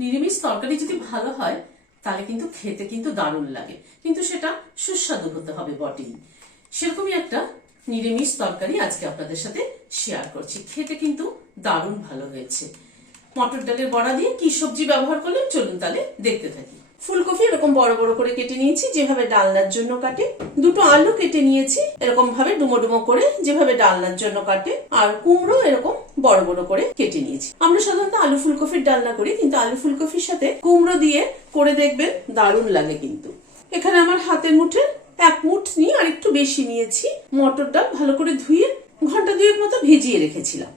নিরামিষ তরকারি যদি ভালো হয় তাহলে কিন্তু খেতে কিন্তু দারুণ লাগে, কিন্তু সেটা সুস্বাদু হতে হবে বটেই। সেরকমই একটা নিরামিষ তরকারি আজকে আপনাদের সাথে শেয়ার করছি। খেতে কিন্তু দারুণ ভালো হয়েছে। মটর ডালের বড়া দিয়ে কি সবজি ব্যবহার করলেন চলুন তাহলে দেখতে থাকি। ফুলকপি এরকম বড় বড় করে কেটে নিয়েছি, যেভাবে ডালনার জন্য কাটে। দুটো আলু কেটে নিয়েছি এরকম ভাবে ডুমো ডুমো করে, যেভাবে ডালনার জন্য কাটে। আর কুমড়ো এরকম বড় বড় করে কেটে নিয়েছি। আমরা সাধারণত আলু ফুলকপির ডালনা করি, কিন্তু আলু ফুলকপির সাথে কুমড়ো দিয়ে করে দেখবেন দারুণ লাগে। কিন্তু এখানে আমার হাতের মুঠে 1 মুঠ নিয়ে আর একটু বেশি নিয়েছি মটর ডাল। ভালো করে ধুয়ে ঘন্টা 2 মতো ভিজিয়ে রেখেছিলাম।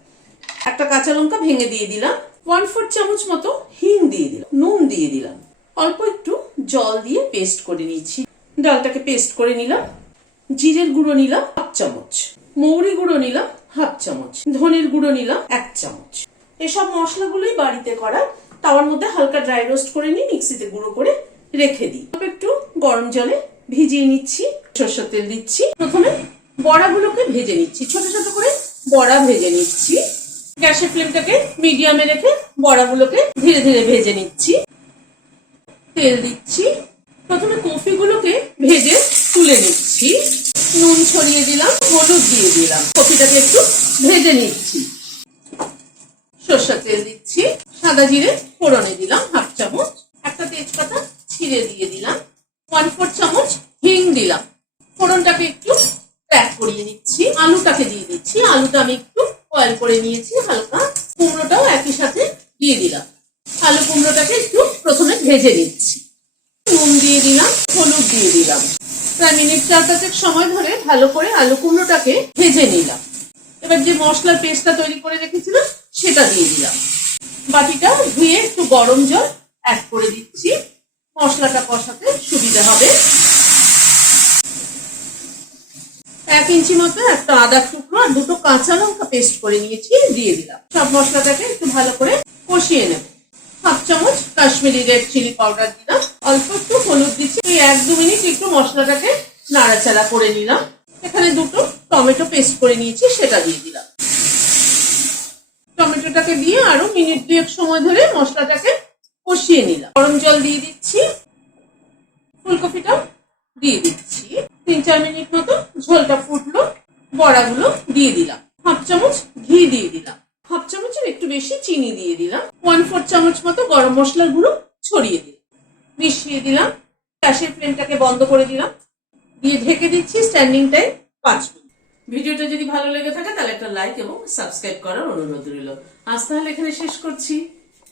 একটা কাঁচা লঙ্কা ভেঙে দিয়ে দিলাম, 1/4 চামচ মতো হিং দিয়ে দিলাম, নুন দিয়ে দিলাম, অল্প একটু জল দিয়ে পেস্ট করে নিচ্ছি। ডালটাকে পেস্ট করে নিলাম। জিরের গুঁড়ো নিলাম 1 চামচ, মৌরি গুঁড়ো নিলাম 1/2 চামচ, ধনের গুঁড়ো নিলাম 1 চামচ। এসব মশলাগুলোই বাড়িতে করা। তাওয়ার মধ্যে হালকা ড্রাই রোস্ট করে নিয়ে মিক্সিতে গুঁড়ো করে রেখে দিই। একটু গরম জলে ভিজিয়ে নিচ্ছি। সরষের তেল দিচ্ছি। প্রথমে বড়াগুলোকে ভেজে নিচ্ছি, ছোট ছোট করে বড়া ভেজে নিচ্ছি। গ্যাসের ফ্লেমটাকে মিডিয়ামে রেখে বড়াগুলোকে ধীরে ধীরে ভেজে নিচ্ছি। তেল দিচ্ছি। প্রথমে কফিগুলোকে ভেজে তুলে নিচ্ছি। নুন ছড়িয়ে দিলাম, হলুদ দিয়ে দিলাম। কফিটাকে একটু ভেজে নিচ্ছি। সরষের তেল দিচ্ছি। সাদা জিরে ফোড়নে দিলাম 1/2 চামচ। একটা তেজপাতা ছিঁড়ে দিয়ে দিলাম। 1/4 চামচ হিং দিলাম। ফোড়নটাকে একটু ক্র্যাক করিয়ে নিচ্ছি। আলুটাকে দিয়ে দিচ্ছি। আলুটা আমি একটু বয়েল করে নিয়েছি হালকা। কুমড়োটাও একই সাথে দিয়ে দিলাম। আলু কুমড়োটাকে একটু প্রথমে ভেজে নিচ্ছি। নুন দিয়ে দিলাম, হলুদ দিয়ে দিলাম। প্রায় মিনিট 4-5 সময় ধরে ভালো করে আলু কুমড়োটাকে ভেজে নিলাম। এবার যে মশলার পেস্টটা তৈরি করে রেখেছিলাম সেটা দিয়ে দিলাম। বাটিটা ধুয়ে একটু গরম জল অ্যাড করে দিচ্ছি, মশলাটা কষাতে সুবিধা হবে। 1 ইঞ্চি মতো একটা আদার টুকরো আর 2টো কাঁচা লঙ্কা পেস্ট করে নিয়েছি, দিয়ে দিলাম। সব মশলাটাকে একটু ভালো করে কষিয়ে নেব। 1/2 চামচ কাশ্মীরি রেড চিলি পাউডার দিলাম। অল্প একটু হলুদ দিচ্ছি। 1-2 মিনিট একটু মশলাটাকে নাড়াচাড়া করে নিলাম। এখানে 2টো টমেটো পেস্ট করে নিয়েছি, সেটা দিয়ে দিলাম। টমেটোটাকে দিয়ে আরো মিনিট 2 সময় ধরে মশলাটাকে কষিয়ে নিলাম। গরম জল দিয়ে দিচ্ছি। ফুলকপিটা দিয়ে দিচ্ছি। 3-4 মিনিট মতো ঝোলটা ফুটলো। বড়াগুলো দিয়ে দিলাম। 1/2 চামচ ঘি দিয়ে দিলাম। 1/2 চামচের একটু বেশি চিনি দিয়ে দিলাম। 1/4 চামচ মতো গরম মশলার গুঁড়ো ছড়িয়ে দিলাম। মিশিয়ে দিলাম। গ্যাসের ফ্লেমটাকে বন্ধ করে দিলাম। দিয়ে ঢেকে দিচ্ছি স্ট্যান্ডিং টাইম 5 মিনিট। ভিডিওটা যদি ভালো লেগে থাকে তাহলে একটা লাইক এবং সাবস্ক্রাইব করার অনুরোধ রইল। আজ তাহলে এখানে শেষ করছি।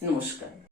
নমস্কার।